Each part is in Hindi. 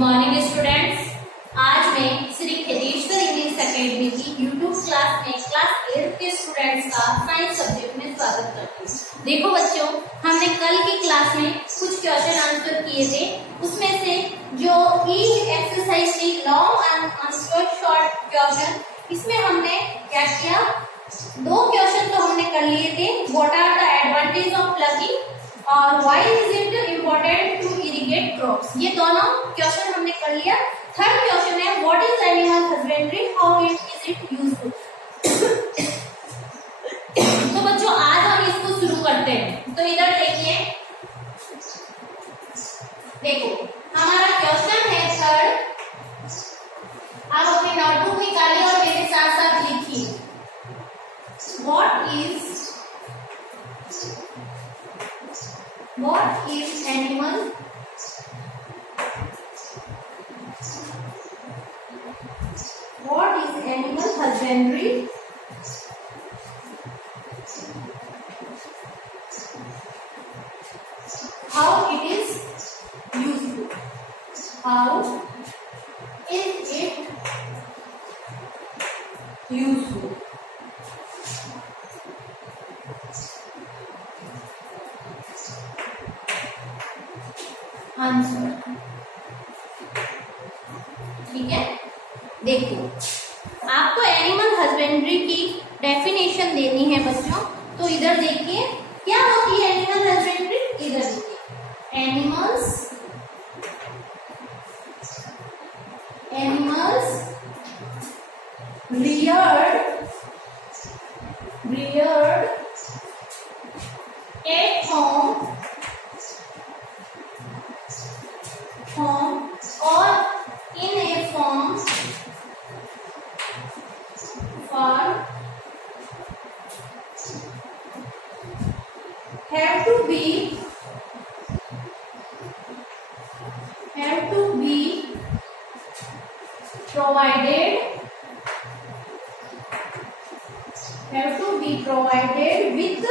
Morning students. आज मैं श्री खेदेश्वर इंग्लिश एकेडमी की यूट्यूब क्लास में क्लास 8 के स्टूडेंट्स का साइंस सब्जेक्ट में स्वागत करती हूँ। देखो बच्चों, हमने कल की क्लास में कुछ क्वेश्चन आंसर किए थे। उसमें से जो ईच एक्सरसाइज थी लॉन्ग आंसर शॉर्ट क्वेश्चन, इसमें हमने क्या किया, दो क्वेश्चन तो हमने कर लिए थे। What are the advantage of ploughing और why is it important to irrigate crops, ये दोनों क्वेश्चन हमने कर लिया। थर्ड क्वेश्चन है what is animal husbandry, how is it useful. तो बच्चों आज हम इसको शुरू करते हैं। तो इधर देखिए, देखो हमारा क्वेश्चन है थर्ड। आप अपनी नोटबुक निकालिए और मेरे साथ साथ लिखिए what is animal husbandry, how it is useful, how is it useful। Answer, ठीक है। देखो आपको एनिमल हस्बेंड्री की डेफिनेशन देनी है बच्चों। तो इधर देखिए क्या होती है एनिमल हस्बेंड्री। इधर देखिए animals reared at home or in a farm have to be provided with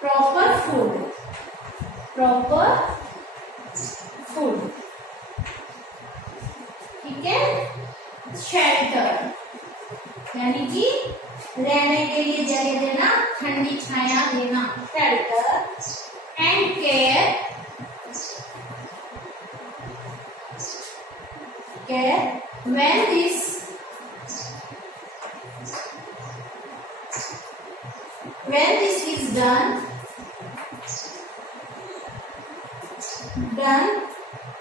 proper food, ठीक है। शेल्टर यानी कि रहने के लिए जगह देना, ठंडी छाया देना, shelter. And care when this is done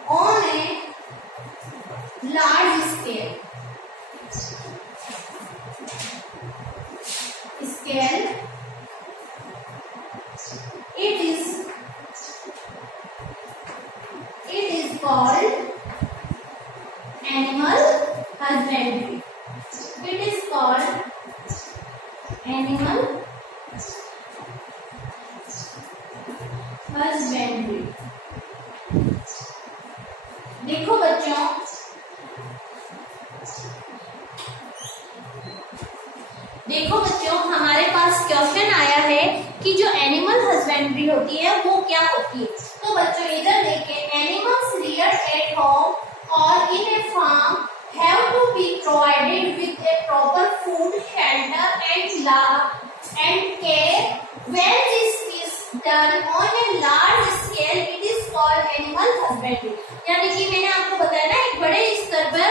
on a large scale, it is called animal husbandry. It is called animal husbandry। देखो बच्चों, हमारे पास क्वेश्चन आया है कि जो एनिमल हस्बेंड्री होती है वो क्या होती है। तो बच्चों इधर देखिए, animals reared at home or in a farm have to be provided with a proper food, shelter and care. When this is done on a large scale, it is called animal husbandry। यानी कि मैंने आपको बताया ना, एक बड़े स्तर पर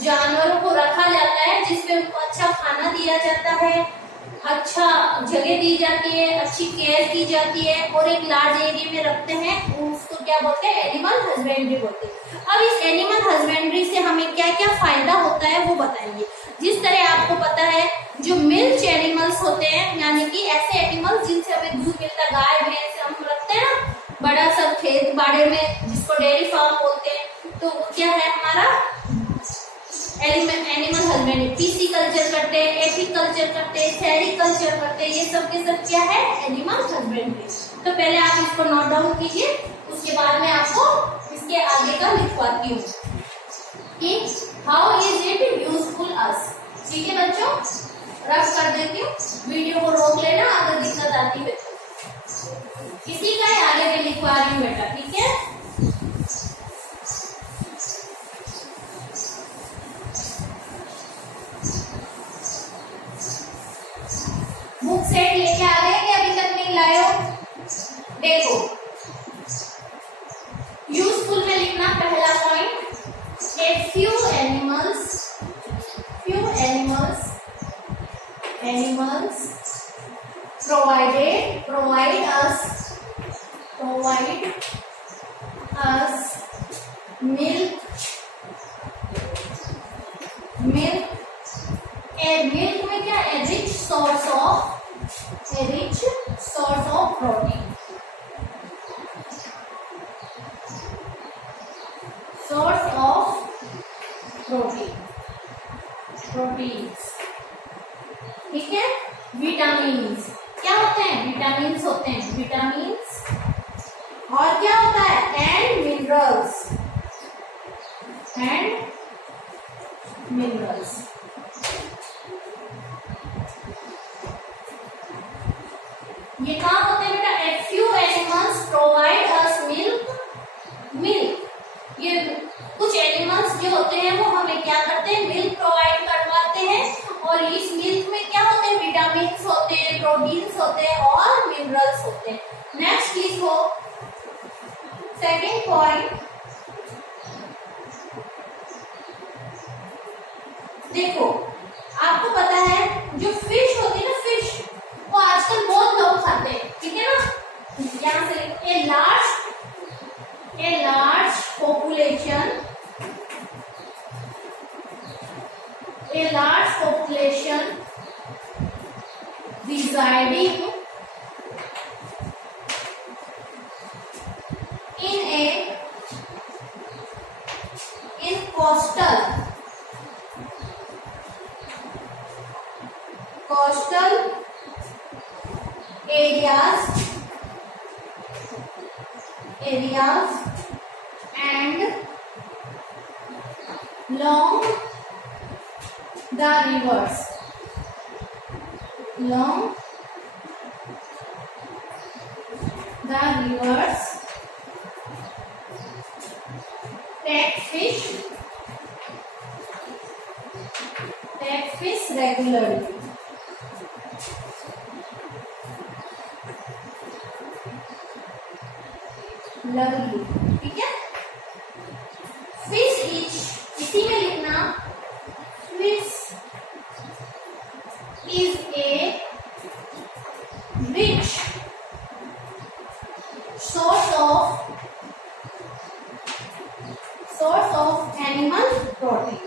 जानवरों को रखा जाता है जिसपे उनको अच्छा खाना दिया जाता है, अच्छा जगह दी जाती है, अच्छी केयर की जाती है और एक लार्ज एरिया में रखते हैं, उसको क्या बोलते हैं, एनिमल हस्बेंड्री बोलते हैं। अब इस एनिमल हस्बेंड्री से हमें क्या क्या फायदा होता है वो बताएंगे। जिस तरह आपको पता है जो मिल्क एनिमल्स होते हैं, यानी कि ऐसे एनिमल्स जिनसे हमें दूध मिलता है, गाय भैंस हम रखते हैं ना बड़ा सा खेत बाड़े में, जिसको डेयरी फार्म बोलते हैं, तो क्या है हमारा एनिमल हस्बेंड्री। पीसी कल्चर करते हैं, एपीकल्चर करते हैं, सेरिकल्चर करते हैं, ये सब के सब क्या है, एनिमल हस्बेंड्री। तो पहले आप इसको नोट डाउन कीजिए, उसके बाद मैं आपको इसके आगे का लिखवाती हूँ कि हाउ इज इट यूजफुल अस। ठीक है बच्चों, रफ कर देती हूँ, वीडियो को रोक लेना अगर दिक्कत आती है। इसी का ही आगे भी लिखवा रही हूँ बेटा, ठीक है। बुक सेट लेके आ गए कि अभी तक नहीं लाए हो? देखो, यूजफुल में लिखना पहला point, a few animals provide us milk, milk में क्या, a rich source of protein, proteins, ठीक है। विटामिन्स क्या होते हैं? विटामिन्स होते हैं, विटामिन्स। और क्या होता है? एंड मिनरल्स, ये कहाँ होते हैं बेटा? A few animals provide us milk, ये कुछ एनिमल्स जो होते हैं वो हमें क्या करते हैं? मिल्क प्रोवाइड करवाते हैं। और इस मिल्क में क्या होते हैं? विटामिन्स होते हैं, प्रोटीन्स होते हैं और मिनरल्स होते हैं। नेक्स्ट लिखो सेकेंड पॉइंट, देखो आपको पता है जो फिश होती है ना, फिश वो आजकल बहुत लोग खाते हैं, ठीक है ना। यहाँ से a large population residing in coastal areas and along the rivers, take fish regularly, ठीक है। फिश इसी में लिखना, fish is a rich source of animal protein,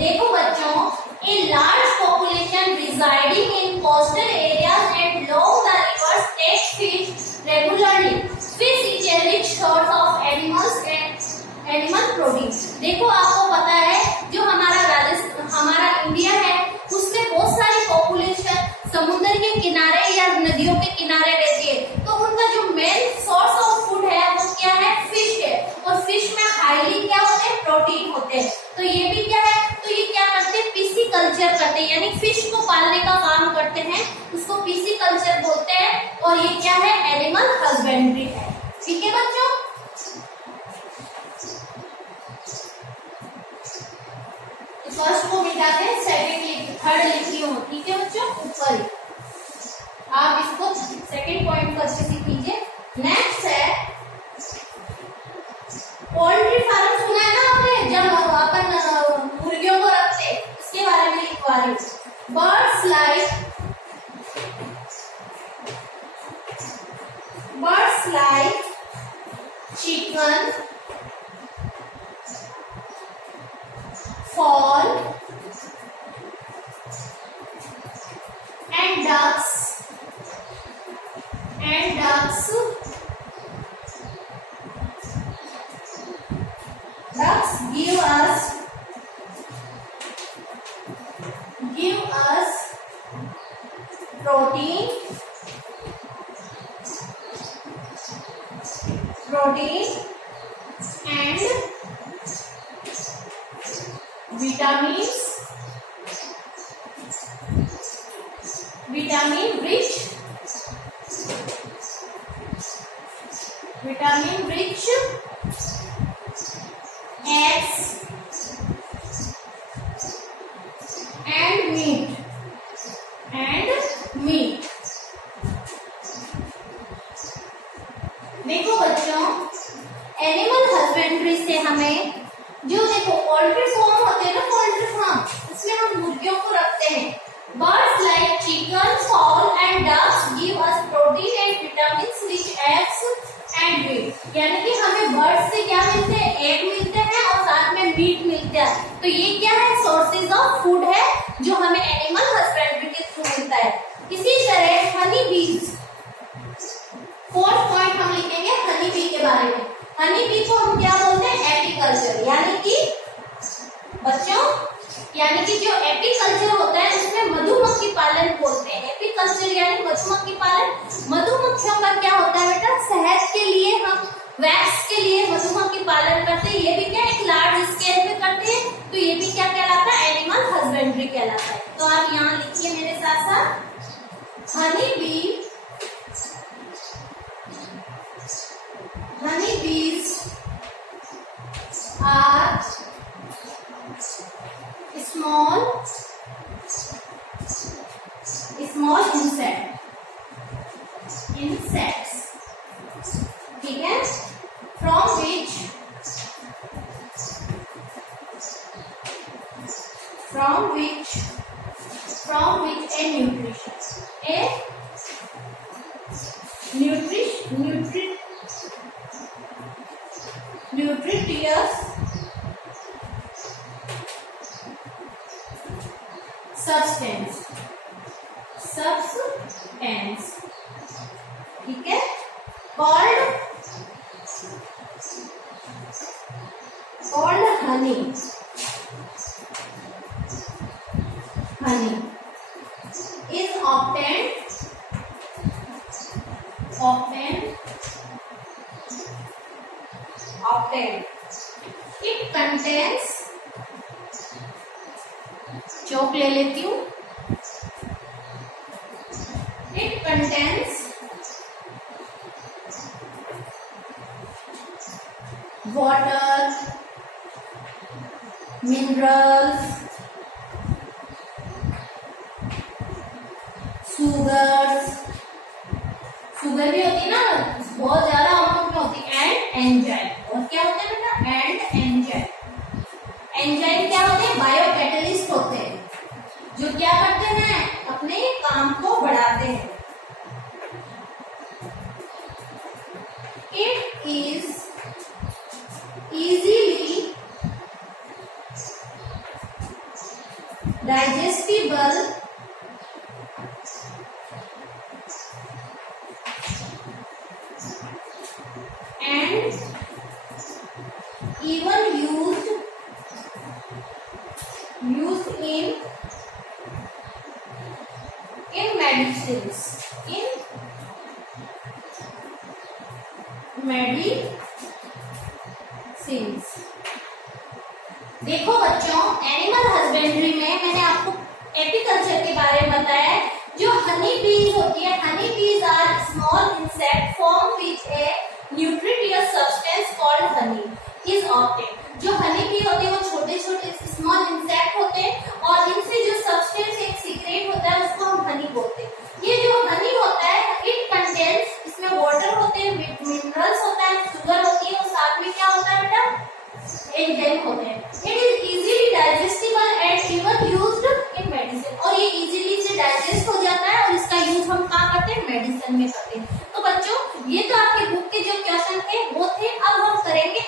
देखो बच्चों, a large population residing in coastal areas and along the rivers take fish regularly. Fish is a rich source of animal protein. देखो आपको पता है जो हमारा इंडिया है उसमें बहुत सारी पॉपुलेशन समुद्र के किनारे या नदियों के किनारे रहती है, तो उनका जो मेन सोर्स ऑफ फूड है वो क्या है? फिश है। और फिश में हाईली क्या होते हैं? प्रोटीन होते हैं। तो ये भी क्या है? तो ये क्या करते हैं? पीसी कल्चर करते हैं, यानी फिश को पालने का काम करते हैं, उसको पीसी कल्चर बोलते हैं। और ये क्या है? एनिमल हस्बेंड्री है, ठीक है बच्चों। फर्स्ट को मिटा के थर्ड लिखी हो, ठीक है बच्चों, ऊपर। आप इसको सेकंड पॉइंट को अच्छे से कीजिए। नेक्स्ट है पोल्ट्री फार्म, सुना है ना आपने? जब अपन मुर्गियों को रखते हैं, इसके बारे में लिखवा रही हूँ। Birds like chicken, fowl and ducks give us protein protein and vitamins, vitamin rich eggs and meat देखो बच्चों, एनिमल हस्बेंड्री से हमें जो देखो पोल्ट्री फार्म होते हैं ना, पोल्ट्री फार्म, इसमें हम मुर्गियों को रखते हैं। Birds like chicken, fowl and ducks give us protein and vitamins rich eggs and meat। यानी कि हमें बर्ड से क्या मिलते हैं, एग मिलते हैं और साथ में मीट मिलता है। तो ये क्या है, सोर्सेज ऑफ फूड है जो हमें एनिमल हस्बेंड्री के थ्रू मिलता है। इसी तरह हनी बीज, फोर्थ पॉइंट हम लिखेंगे हनी बी के बारे में। हनी बी को हम क्या बोलते हैं, एपीकल्चर, यानी कि बच्चों जो एपीकल्चर होता है उसमें मधुमक्खी पालन बोलते हैं। एपीकल्चर यानी मधुमक्खी पालन। मधुमक्खियों का क्या होता है बेटा, शहद के लिए हम वैक्स के लिए मधुमक्खी पालन करते हैं। ये भी क्या एक लार्ज स्केल पे करते हैं, तो ये भी क्या कहलाता है, एनिमल हस्बेंड्री कहलाता है। तो आप यहाँ लिखिए मेरे साथ साथ, Honey bees are small insects, ठीक है, from which a nutritious substance, ठीक है, called honey is obtained it contains, चौक ले लेती हूँ, it contains water, minerals, sugar भी होती है ना, बहुत ज्यादा अमाउंट में होती है, एंड एंजाइम। और क्या होते हैं बेटा, एंड एंजाइम क्या होते हैं, बायो कैटलिस्ट होते हैं, जो क्या करते हैं, अपने काम को बढ़ाते हैं। It is easily digestible and even used in medicines, देखो बच्चों, एनिमल हस्बेंड्री में मैंने आपको एपीकल्चर के बारे में बताया है। जो हनी बीज होती है, honey bees are small insect from which a nutritious substance called honey is obtained. जो हनी बी होते हैं वो छोटे छोटे स्मॉल इंसेक्ट होते हैं और इनसे जो सब्सटेंस एक सीक्रेट होता है उसको हम हनी बोलते हैं। ये जो हनी होता है, इट कंटेन्स, इसमें वाटर होते हैं, मिनरल्स होता है, शुगर होती है और साथ में क्या होता है बेटा, एंजाइम होते हैं। It is easily digestible and even used in medicine, और ये इजीली से डाइजेस्ट हो जाता है और इसका यूज हम कहाँ करते हैं, मेडिसिन में करते हैं। तो बच्चों, ये तो आपके बुक के जो क्वेश्चन थे वो थे। अब हम करेंगे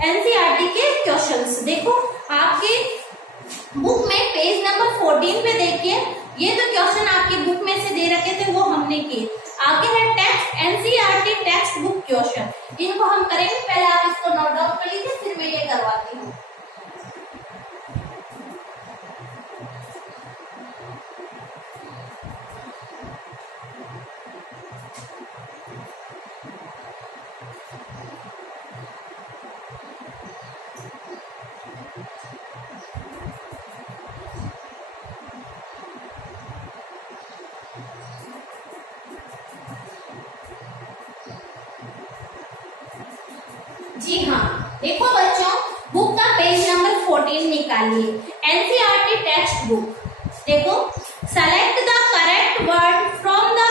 एनसीईआरटी के क्वेश्चंस। देखो आपके बुक में पेज नंबर 14 पे देखिए, ये तो क्वेश्चन आपकी बुक में से दे रखे थे वो हमने किए। आगे है text, NCERT text book question, इनको हम करेंगे। पहले आप इसको नोट डाउन कर लीजिए, फिर मैं ये करवाती हूँ। देखो बच्चों, बुक का पेज नंबर 14 निकालिए। NCERT text book. देखो, select the correct word from the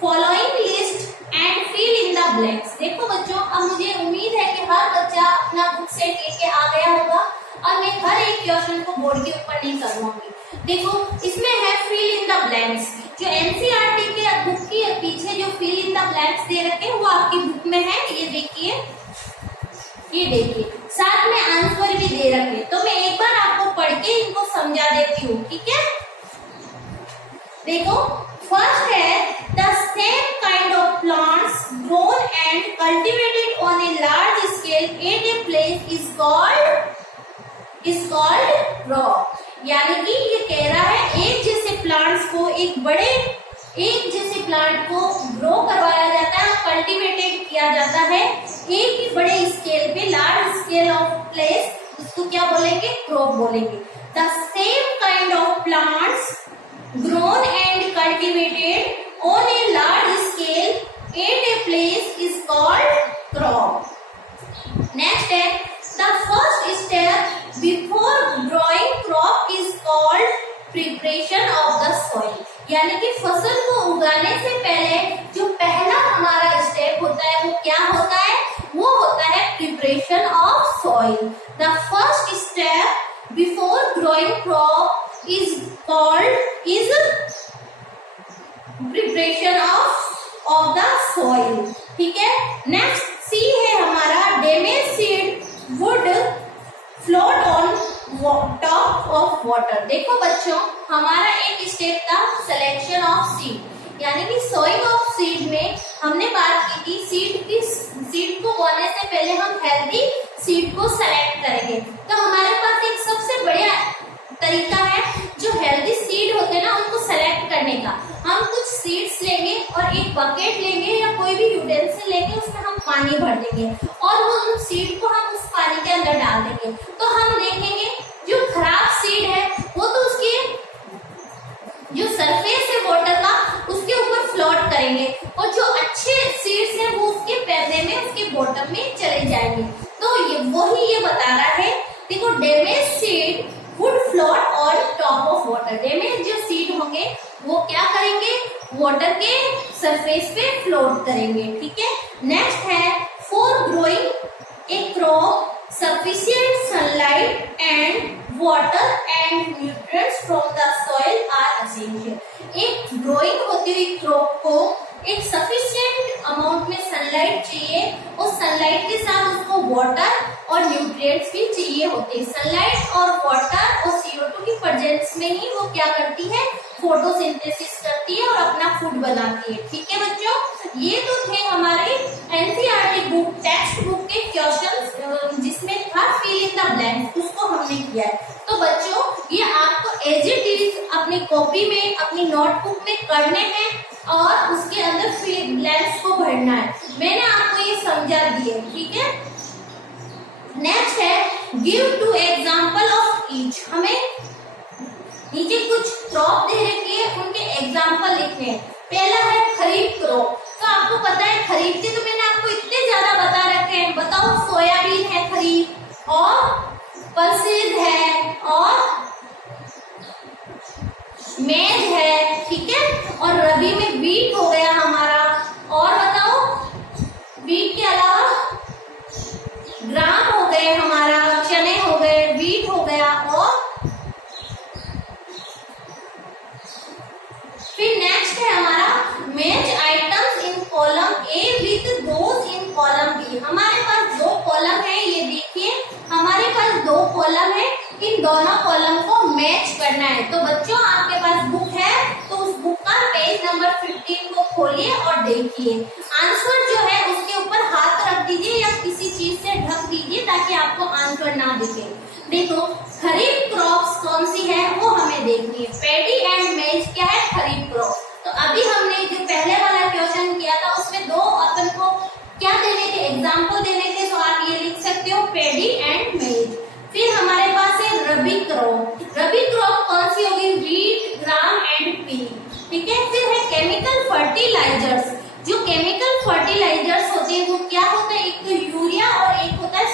following list and fill in the blanks. देखो बच्चों, अब मुझे उम्मीद है कि हर बच्चा अपना बुक सेट लेके आ गया होगा और मैं हर एक क्वेश्चन को बोर्ड के ऊपर नहीं करवाऊंगी। देखो, इसमें है फिल इन द ब्लैंक्स। जो एनसीईआरटी के बुक के पीछे जो फिल इन द ब्लैंक्स दे रखे हैं वो आपकी बुक में है। ये देखिए, साथ में आंसर भी दे रखे। तो मैं एक बार आपको पढ़ के इनको समझा देती हूँ, ठीक है। देखो, फर्स्ट है the same kind of plants grown and cultivated on a large scale at a place is called crop. यानी कि ये कह रहा है एक जैसे प्लांट्स को एक जैसे प्लांट को ग्रो करवाया जाता है, कल्टीवेटेड किया जाता है एक ही बड़े स्केल पे, लार्ज स्केल ऑफ प्लेस, उसको क्या बोलेंगे? क्रॉप बोलेंगे। The same kind of plants grown and cultivated on a large scale at a place is called crop. Next है the first step before growing crop is called preparation of the soil. यानी कि फसल को उगाने से पहले जो पहला हमारा स्टेप होता है वो क्या होता है? वो होता है preparation of soil. The first step before growing crop is called is preparation of the soil. ठीक है। नेक्स्ट सी है हमारा damage seed would float on top of water. देखो बच्चों, हमारा एक स्टेप था सिलेक्शन ऑफ सीड, यानी कि सोइंग ऑफ सीड में हमने बात की थी सीड को बोने से पहले हम हेल्दी सीड को सेलेक्ट करेंगे। तो हमारे पास एक सबसे बढ़िया तरीका है जो हेल्दी सीड होते हैं ना उनको सेलेक्ट करने का। हम कुछ सीड्स लेंगे और एक बकेट लेंगे या कोई भी यूटेंसिल लेंगे, उसमें हम पानी भर देंगे और वो उन सीड को हम उस पानी के अंदर डाल देंगे। तो हम देखेंगे जो खराब सीड है वो तो उसके जो सरफेस है वाटर का उसके ऊपर फ्लोट करेंगे और जो अच्छे सीड्स हैं वो उसके पैदे में, उसके बॉटम में चले जाएंगे। तो ये बता रहा है। देखो, damage seed would float on top of water. Damage जो सीड होंगे वो क्या करेंगे? वाटर के सरफेस पे फ्लोट करेंगे। ठीक है। नेक्स्ट है for growing a crop sufficient sunlight and water and nutrients from the soil are essential। एक ग्रोइंग होती हुई क्रॉप को एक सफिशिएंट अमाउंट में सनलाइट चाहिए और सनलाइट के साथ उसको वाटर और न्यूट्रिएंट्स भी चाहिए होते हैं। सनलाइट और वाटर और CO2 की प्रेजेंस में ही वो क्या करती है? फोटोसिंथेसिस करती है और अपना फूड बनाती है। ठीक है बच्चों, ये तो थे हमारे एनसीईआरटी बुक टेक्स्ट बुक के क्वेश्चंस जिसमें था फिल इन द ब्लैंक्स, उसको हमने किया है। तो बच्चों, ये आपको एज इट इज अपनी कॉपी में, अपनी नोटबुक में करने हैं और उसके अंदर फिल ब्लैंक्स को भरना है। मैंने आपको ये समझा दिए। ठीक है। नेक्स्ट है give two example of each. हमें नीचे कुछ क्रॉप दे रखी है, उनके एग्जाम्पल लिखने हैं। पहला है खरीफ क्रॉप। तो आपको पता है खरीफ के तो मैंने आपको इतने ज्यादा बता रखे हैं। बताओ, सोयाबीन है खरीफ और पल्सेस है और मेज है। ठीक है। और रबी में बीट हो गया हमारा। और बताओ, बीट के अलावा ग्राम हो गए हमारा, चने हो गए, बीट हो गया। और फिर नेक्स्ट है हमारा match items in column A with those in column B. हमारे पास दो कॉलम है, ये देखिए हमारे पास दो कॉलम है, इन दोनों कॉलम को मैच करना है। तो बच्चों, आपके पास बुक है तो उस बुक का पेज नंबर 15 को खोलिए और देखिए। आंसर जो है उसके ऊपर हाथ रख दीजिए या किसी चीज से ढक दीजिए ताकि आपको आंसर ना दिखे। देखो, खरीफ क्रॉप्स कौन सी है वो हमें देखनी है। पैडी एंड मेज क्या है? खरीफ क्रॉप। तो अभी हमने जो पहले वाला क्वेश्चन किया था उसमें दो अपन को क्या देने थे? एग्जाम्पल देने थे। तो आप ये लिख सकते हो पैडी एंड मेज। फिर हमारे पास है रबी क्रॉप। रबी क्रॉप कौन सी होगी? Wheat, gram and P. ठीक है। फिर है केमिकल फर्टिलाइजर्स। जो केमिकल फर्टिलाइजर्स होते हैं वो क्या होता है? एक तो यूरिया और एक होता है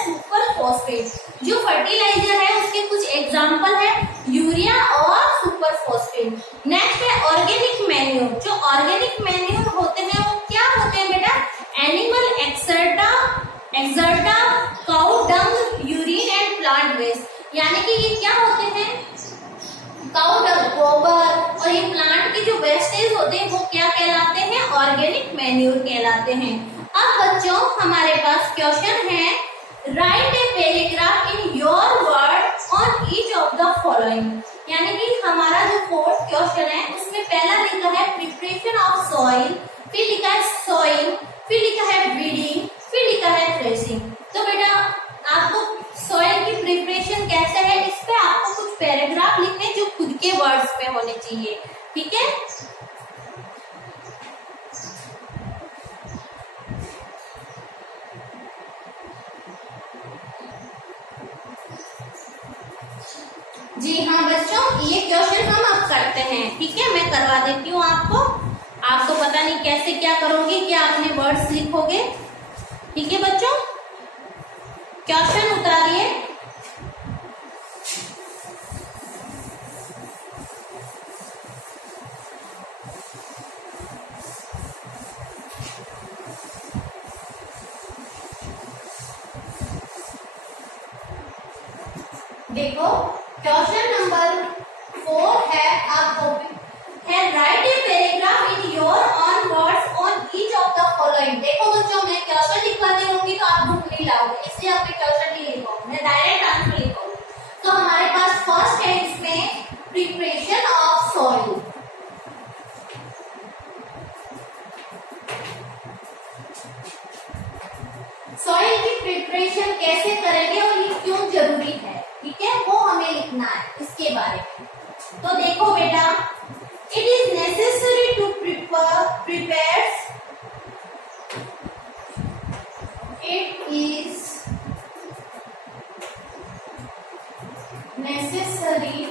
नाइट्रोजन। नेक्स्ट है ऑर्गेनिक मैन्योर। जो ऑर्गेनिक मैन्योर होते हैं वो क्या होते हैं बेटा? Animal excreta, cow dung, urine and plant waste. यानी कि ये क्या होते हैं? काउ डंग, गोबर और ये प्लांट के जो वेस्टेज होते हैं वो क्या कहलाते हैं? ऑर्गेनिक मैन्योर कहलाते हैं। अब बच्चों हमारे पास क्वेश्चन है, right a paragraph in your word on each of the following. यानी कि हमारा जो फोर्थ क्वेश्चन है उसमें पहला लिखा है प्रिपरेशन ऑफ सॉइल, फिर लिखा है सॉइल, फिर लिखा है ब्रीडिंग, फिर लिखा है थ्रेसिंग। तो बेटा आपको सॉइल की प्रिपरेशन कैसे है इस पे आपको कुछ पैराग्राफ लिखने जो खुद के वर्ड्स में होने चाहिए, ठीक है? जी हाँ बच्चों, ये क्वेश्चन हम अब करते हैं, ठीक है? मैं करवा देती हूँ आपको। आप तो पता नहीं कैसे क्या करोगे, क्या अपने वर्ड्स लिखोगे, ठीक है बच्चों? क्वेश्चन उतारिए। देखो क्वेश्चन नंबर 4 है, आपको है right a paragraph in your on words on each of the following. देखो बच्चों मैं क्वेश्चन लिखवाती रहूंगी तो आप बुक नहीं लाओगे, इसलिए आपके क्वेश्चन नहीं लिखोगे, मैं डायरेक्ट आंसर लिखूंगी। तो हमारे पास फर्स्ट है इसमें प्रिपरेशन ऑफ सॉइल। सॉइल की प्रिपरेशन कैसे करेंगे और ये क्यों जरूरी है, ठीक है? वो हमें लिखना है इसके बारे में। तो देखो बेटा, it is necessary to prepare it is necessary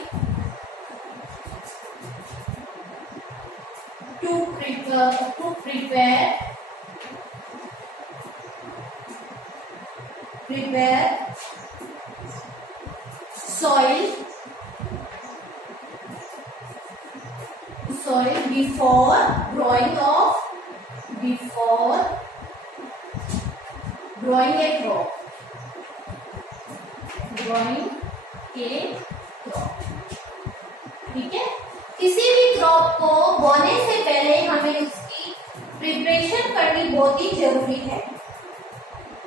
to prepare soil before growing a crop, ठीक है? किसी भी क्रॉप को बोने से पहले हमें उसकी प्रिपरेशन करनी बहुत ही जरूरी है,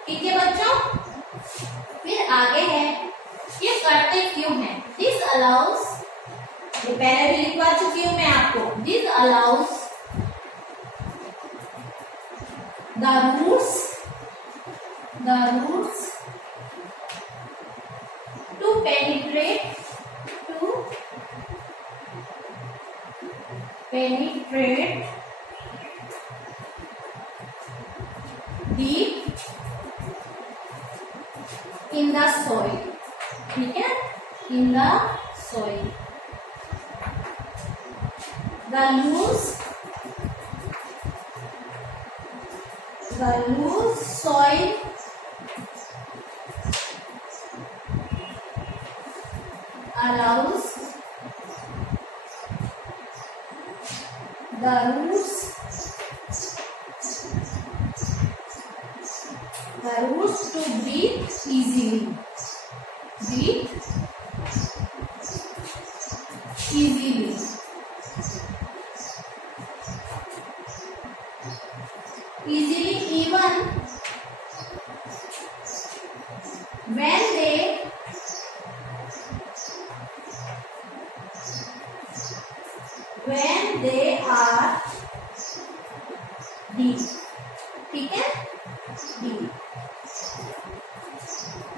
ठीक है बच्चों? फिर आगे है, ये करते क्यों हैं? दिस अलाउस, ये पहले भी लिखवा चुकी हूं मैं आपको, this allows the roots to penetrate deep in the soil, ठीक है? in the soil. The loose soil allows the roots to breathe easily. Easily even when they are deep, ठीक है? deep.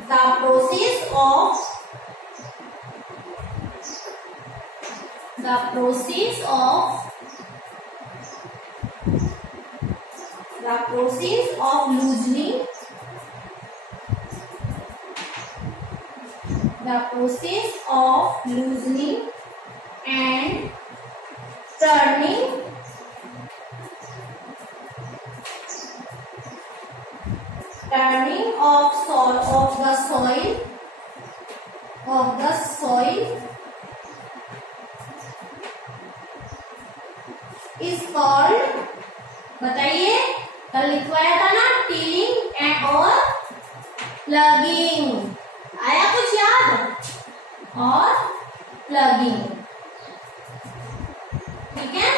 The process of loosening and turning of the soil is called, बताइए, कल लिखवाया था ना, टीलिंग एंड और प्लगिंग। आया कुछ याद? और प्लगिंग, ठीक है।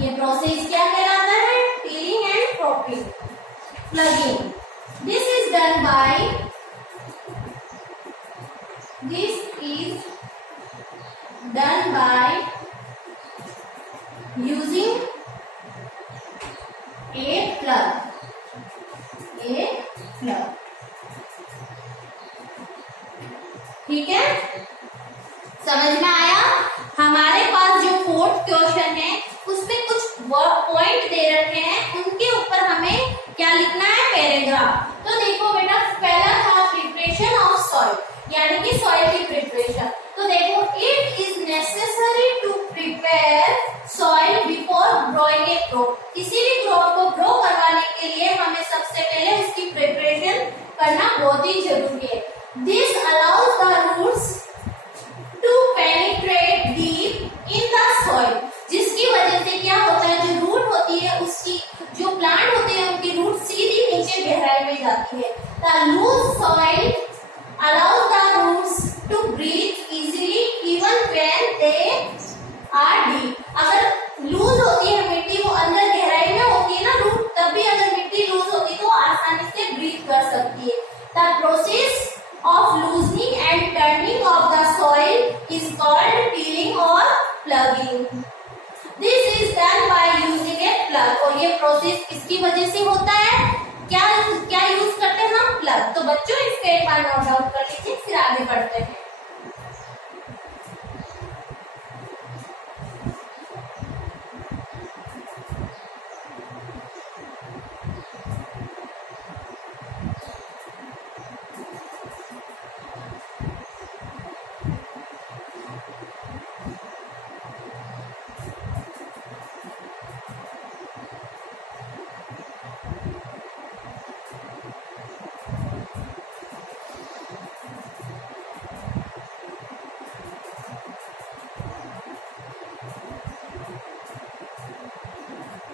ये प्रोसेस क्या कहलाता है? Tilling and plugging. This is done by, using a plug, ठीक है। समझ में आया? हमारे पास जो फोर्थ क्वेश्चन है उसमें कुछ पॉइंट दे रखे हैं, उनके ऊपर हमें क्या लिखना है? पैराग्राफ। तो देखो बेटा, पहला था प्रिपरेशन ऑफ सॉइल, यानी कि सॉइल की प्रिपरेशन। तो देखो, it is necessary to prepare soil before growing a crop. किसी भी क्रॉप को ग्रो करवाने के लिए हमें सबसे पहले उसकी प्रिपरेशन करना बहुत ही जरूरी है। This allows the roots to penetrate deep in the soil, जिसकी वजह से क्या होता है, जो रूट होती है उसकी, जो प्लांट होते हैं उनकी रूट सीधी नीचे गहराई में जाती है। The loose soil allows the roots to breathe easily even when they are deep। अगर लूज होती है मिट्टी, वो अंदर गहराई में होती है ना रूट, तब भी अगर मिट्टी लूज होती है तो आसानी से ब्रीथ कर सकती है। The process of loosening and turning of the soil is called peeling or plugging। This is done by using a plug। और ये प्रोसेस किसकी वजह से होता है? क्या यूज करते हैं हम? प्लग। तो बच्चों इसका एक बार नोट डाउन कर लीजिए, फिर आगे बढ़ते हैं।